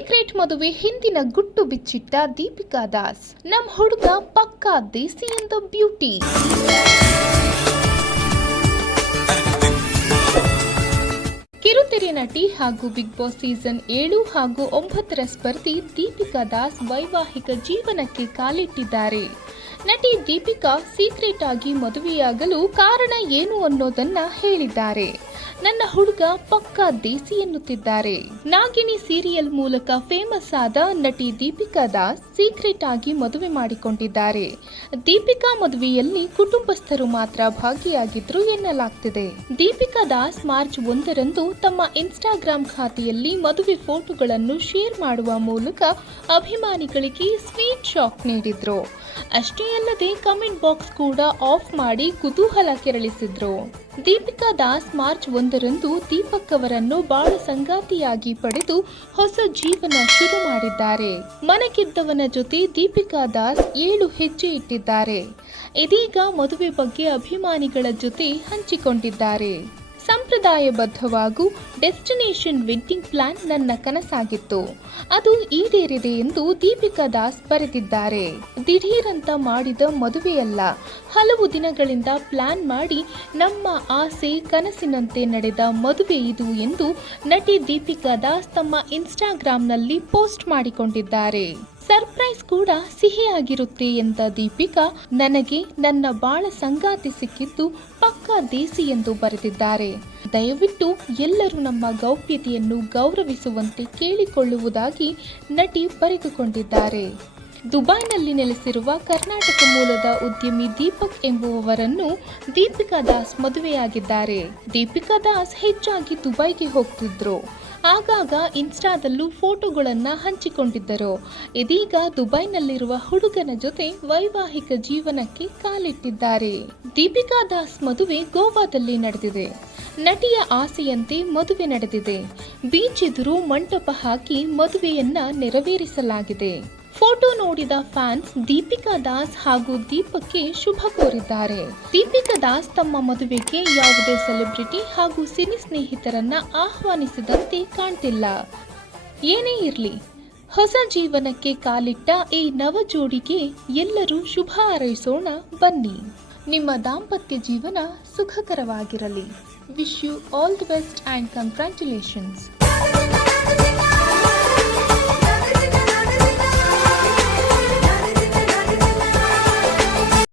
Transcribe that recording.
Secret ಮದುವೆ ಹಿಂದಿನ ಗುಟ್ಟು ಬಿಚ್ಚಿಟ್ಟ ದೀಪಿಕಾ ದಾಸ್. ನಮ್ ಹುಡುಗ ಪಕ್ಕಾ ದೇಸಿ ಎಂದು ಬ್ಯೂಟಿ ಕಿರುತೆರೆ ನಟಿ ಹಾಗೂ ಬಿಗ್ ಬಾಸ್ ಸೀಸನ್ ಏಳು ಹಾಗೂ ಒಂಬತ್ತರ ಸ್ಪರ್ಧಿ ದೀಪಿಕಾ ದಾಸ್ ವೈವಾಹಿಕ ಜೀವನಕ್ಕೆ ಕಾಲಿಟ್ಟಿದ್ದಾರೆ. ನಟಿ ದೀಪಿಕಾ ಸೀಕ್ರೆಟ್ ಆಗಿ ಮದುವೆಯಾಗಲು ಕಾರಣ ಏನು ಅನ್ನೋದನ್ನ ಹೇಳಿದ್ದಾರೆ. ನನ್ನ ಹುಡುಗ ಪಕ್ಕಾ ದೇಸಿ ಎನ್ನುತ್ತಿದ್ದಾರೆ. ನಾಗಿಣಿ ಸೀರಿಯಲ್ ಮೂಲಕ ಫೇಮಸ್ ಆದ ನಟಿ ದೀಪಿಕಾ ದಾಸ್ ಸೀಕ್ರೆಟ್ ಆಗಿ ಮದುವೆ ಮಾಡಿಕೊಂಡಿದ್ದಾರೆ. ದೀಪಿಕಾ ಮದುವೆಯಲ್ಲಿ ಕುಟುಂಬಸ್ಥರು ಮಾತ್ರ ಭಾಗಿಯಾಗಿದ್ರು ಎನ್ನಲಾಗ್ತಿದೆ. ದೀಪಿಕಾ ದಾಸ್ ಮಾರ್ಚ್ ಒಂದರಂದು ತಮ್ಮ ಇನ್ಸ್ಟಾಗ್ರಾಮ್ ಖಾತೆಯಲ್ಲಿ ಮದುವೆ ಫೋಟೋಗಳನ್ನು ಶೇರ್ ಮಾಡುವ ಮೂಲಕ ಅಭಿಮಾನಿಗಳಿಗೆ ಸ್ವೀಟ್ ಶಾಕ್ ನೀಡಿದ್ರು. ಅಷ್ಟೇ ಅಲ್ಲದೆ ಕಮೆಂಟ್ ಬಾಕ್ಸ್ ಕೂಡ ಆಫ್ ಮಾಡಿ ಕುತೂಹಲ ಕೆರಳಿಸಿದ್ರು. ದೀಪಿಕಾ ದಾಸ್ ಮಾರ್ಚ್ ಒಂದರಂದು ದೀಪಕ್ ಅವರನ್ನು ಬಾಳ ಸಂಗಾತಿಯಾಗಿ ಪಡೆದು ಹೊಸ ಜೀವನ ಶುರು ಮಾಡಿದ್ದಾರೆ. ಮನಗೆದ್ದವನ ಜೊತೆ ದೀಪಿಕಾ ದಾಸ್ ಏಳು ಹೆಜ್ಜೆ ಇಟ್ಟಿದ್ದಾರೆ. ಇದೀಗ ಮದುವೆ ಬಗ್ಗೆ ಅಭಿಮಾನಿಗಳ ಜೊತೆ ಹಂಚಿಕೊಂಡಿದ್ದಾರೆ. ಸಂಪ್ರದಾಯಬದ್ಧವಾಗೂ ಡೆಸ್ಟಿನೇಷನ್ ವೆಡ್ಡಿಂಗ್ ಪ್ಲಾನ್ ನನ್ನ ಕನಸಾಗಿತ್ತು. ಅದು ಈಡೇರಿದೆ ಎಂದು ದೀಪಿಕಾ ದಾಸ್ ಬರೆದಿದ್ದಾರೆ. ದಿಢೀರಂತ ಮಾಡಿದ ಮದುವೆಯಲ್ಲ. ಹಲವು ದಿನಗಳಿಂದ ಪ್ಲಾನ್ ಮಾಡಿ ನಮ್ಮ ಆಸೆ ಕನಸಿನಂತೆ ನಡೆದ ಮದುವೆ ಇದು ಎಂದು ನಟಿ ದೀಪಿಕಾ ದಾಸ್ ತಮ್ಮ ಇನ್ಸ್ಟಾಗ್ರಾಂನಲ್ಲಿ ಪೋಸ್ಟ್ ಮಾಡಿಕೊಂಡಿದ್ದಾರೆ. ಸರ್ಪ್ರೈಸ್ ಕೂಡ ಸಿಹಿಯಾಗಿರುತ್ತೆ ಎಂದ ದೀಪಿಕಾ, ನನಗೆ ನನ್ನ ಬಾಳ ಸಂಗಾತಿ ಸಿಕ್ಕಿದ್ದು ಪಕ್ಕಾ ದೇಸಿ ಎಂದು ಬರೆದಿದ್ದಾರೆ. ದಯವಿಟ್ಟು ಎಲ್ಲರೂ ನಮ್ಮ ಗೌಪ್ಯತೆಯನ್ನು ಗೌರವಿಸುವಂತೆ ಕೇಳಿಕೊಳ್ಳುವುದಾಗಿ ನಟಿ ಬರೆದುಕೊಂಡಿದ್ದಾರೆ. ದುಬೈನಲ್ಲಿ ನೆಲೆಸಿರುವ ಕರ್ನಾಟಕ ಮೂಲದ ಉದ್ಯಮಿ ದೀಪಕ್ ಎಂಬುವವರನ್ನು ದೀಪಿಕಾ ದಾಸ್ ಮದುವೆಯಾಗಿದ್ದಾರೆ. ದೀಪಿಕಾ ದಾಸ್ ಹೆಚ್ಚಾಗಿ ದುಬೈಗೆ ಹೋಗ್ತಿದ್ರು. ಆಗಾಗ ಇನ್ಸ್ಟಾದಲ್ಲೂ ಫೋಟೋಗಳನ್ನ ಹಂಚಿಕೊಂಡಿದ್ದರು. ಇದೀಗ ದುಬೈನಲ್ಲಿರುವ ಹುಡುಗನ ಜೊತೆ ವೈವಾಹಿಕ ಜೀವನಕ್ಕೆ ಕಾಲಿಟ್ಟಿದ್ದಾರೆ. ದೀಪಿಕಾ ದಾಸ್ ಮದುವೆ ಗೋವಾದಲ್ಲಿ ನಡೆದಿದೆ. ನಟಿಯ ಆಸೆಯಂತೆ ಮದುವೆ ನಡೆದಿದೆ. ಬೀಚ್ ಎದುರು ಮಂಟಪ ಹಾಕಿ ಮದುವೆಯನ್ನ ನೆರವೇರಿಸಲಾಗಿದೆ. ಫೋಟೋ ನೋಡಿದ ಫ್ಯಾನ್ಸ್ ದೀಪಿಕಾ ದಾಸ್ ಹಾಗೂ ದೀಪಕ್ಗೆ ಶುಭ ಕೋರಿದ್ದಾರೆ. ದೀಪಿಕಾ ದಾಸ್ ತಮ್ಮ ಮದುವೆಗೆ ಯಾವುದೇ ಸೆಲೆಬ್ರಿಟಿ ಹಾಗೂ ಸಿನಿ ಸ್ನೇಹಿತರನ್ನ ಆಹ್ವಾನಿಸಿದಂತೆ ಕಾಣ್ತಿಲ್ಲ. ಏನೇ ಇರಲಿ, ಹೊಸ ಜೀವನಕ್ಕೆ ಕಾಲಿಟ್ಟ ಈ ನವ ಜೋಡಿಗೆ ಎಲ್ಲರೂ ಶುಭ ಹಾರೈಸೋಣ, ಬನ್ನಿ. ನಿಮ್ಮ ದಾಂಪತ್ಯ ಜೀವನ ಸುಖಕರವಾಗಿರಲಿ. Wish you all the best and congratulations